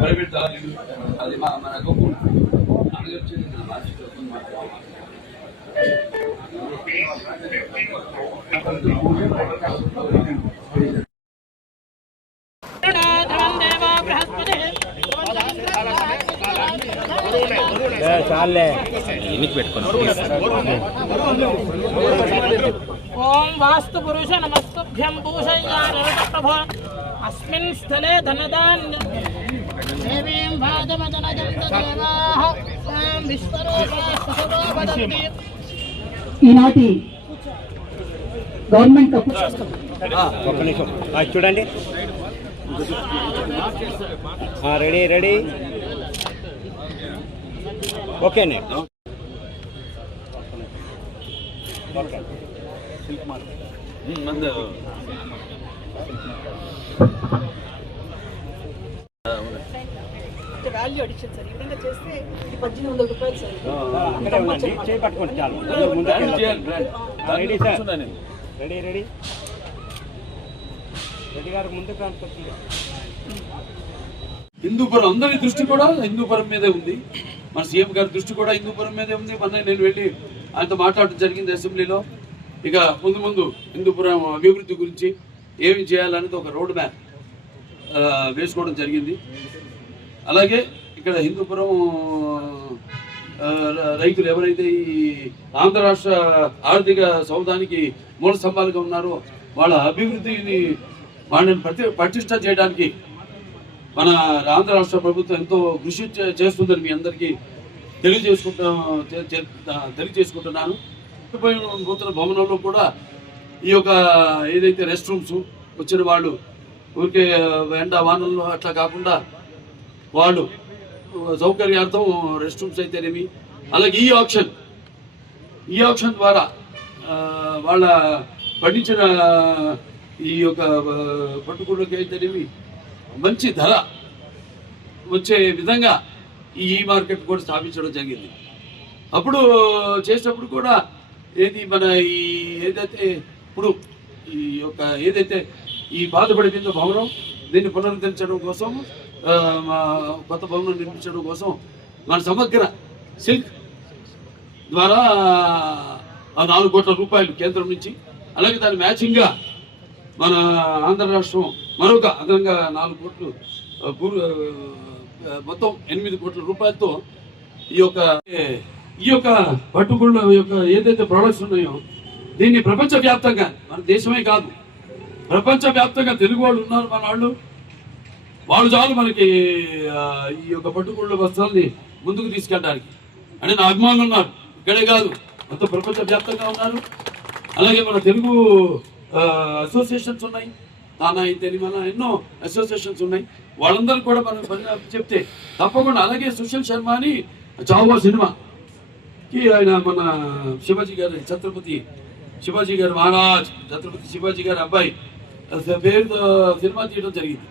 Private అది మనకు ओम वास्तु पुरुष नमस्तुभ्यं पूषय्यानिरतप्रभो अस्मिन् स्थले धनदान्य देवीं भागमजनजन्तदेवाः स्वां विश्वरूपाः सहसो वदन्ति ఈనాటి గవర్నమెంట్ కప్పు చూడండి రెడీ రెడీ ఓకేనే వాల్యూ అడిషన్ సార్ ఇప్పుడైనా చేస్తే 1800 రూపాయలు సార్ చేపట్టుకోండి చాలు ready sir ready ready ready గారు ముందుకు కానుకొచ్చింది. హిందూపురం అందరి దృష్టి కూడా హిందూపురం మీదే ఉంది. మన సీఎం గారి దృష్టి కూడా హిందూపురం మీదే ఉంది. మొన్న నేను వెళ్ళి ఆయనతో మాట్లాడటం జరిగింది అసెంబ్లీలో. ఇక ముందు హిందూపురం అభివృద్ధి గురించి ఏమి చేయాలనేది ఒక రోడ్ మ్యాప్ వేసుకోవడం జరిగింది. అలాగే ఇక్కడ హిందూపురం రైతులు ఎవరైతే ఈ ఆంధ్ర రాష్ట్ర ఆర్థిక సౌధానికి మూల స్తంభాలుగా ఉన్నారో వాళ్ళ అభివృద్ధిని వాళ్ళని పటిష్ట చేయడానికి మన ఆంధ్ర రాష్ట్ర ప్రభుత్వం ఎంతో కృషి చేస్తుందని మీ అందరికీ తెలియజేసుకుంటున్నాను. నూతన భవనంలో కూడా ఈ యొక్క ఏదైతే రెస్ట్ రూమ్స్ వచ్చిన వాళ్ళు ఊరికే ఎండ వానల్లో అట్లా కాకుండా వాళ్ళు సౌకర్యార్థం రెస్ట్ రూమ్స్ అయితేనేమి, అలాగే ఈ ఆప్షన్ ద్వారా వాళ్ళ పండించిన ఈ యొక్క పట్టుకూళ్ళకి అయితేనేమి మంచి ధర వచ్చే విధంగా ఈ మార్కెట్ కూడా స్థాపించడం జరిగింది. అప్పుడు చేసినప్పుడు కూడా ఏది మన ఈ ఏదైతే ఇప్పుడు ఈ యొక్క ఏదైతే ఈ బాధపడిపోయిందో భవనం దీన్ని పునరుద్ధరించడం కోసం కొత్త భవనం నిర్మించడం కోసం మన సమగ్ర సిల్క్ ద్వారా 4 కోట్ల రూపాయలు కేంద్రం నుంచి, అలాగే దాని మ్యాచింగ్గా మన ఆంధ్ర రాష్ట్రం మరొక అదనంగా 4 కోట్లు మొత్తం 8 కోట్ల రూపాయలతో ఈ యొక్క పట్టుకున్న యొక్క ఏదైతే ప్రొడక్ట్స్ ఉన్నాయో దీన్ని ప్రపంచవ్యాప్తంగా, మన దేశమే కాదు ప్రపంచవ్యాప్తంగా తెలుగు వాళ్ళు ఉన్నారు. మన వాళ్ళు చాలు మనకి ఈ యొక్క పట్టుకుళ్ళ వస్త్రాలని ముందుకు తీసుకెళ్ళడానికి అని నా అభిమానులు ఉన్నారు. ఇక్కడే కాదు మొత్తం ప్రపంచవ్యాప్తంగా ఉన్నారు. అలాగే మన తెలుగు అసోసియేషన్స్ ఉన్నాయి, తానా అయితే మన ఎన్నో అసోసియేషన్స్ ఉన్నాయి. వాళ్ళందరూ కూడా మనం చెప్తే తప్పకుండా. అలాగే సుశీల్ శర్మ అని చావా సినిమాకి ఆయన మన శివాజీ గారి ఛత్రపతి శివాజీ గారు మహారాజ్ ఛత్రపతి శివాజీ గారి అబ్బాయి పేరుతో సినిమా తీయడం జరిగింది.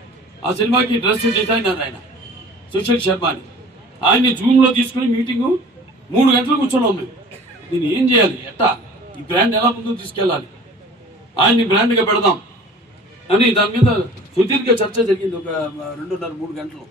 ఆ సినిమాకి డ్రెస్ డిజైనర్ ఆయన సుశీల్ శర్మ అని. ఆయన్ని జూమ్లో తీసుకుని మీటింగు 3 గంటలు కూర్చున్నాం మేము. దీన్ని ఏం చేయాలి, ఎట్టా ఈ బ్రాండ్ ఎలా ముందుకు తీసుకెళ్ళాలి, ఆయన్ని బ్రాండ్గా పెడదాం అని దాని మీద సుదీర్ఘ చర్చ జరిగింది. ఒక 2.5-3 గంటలు.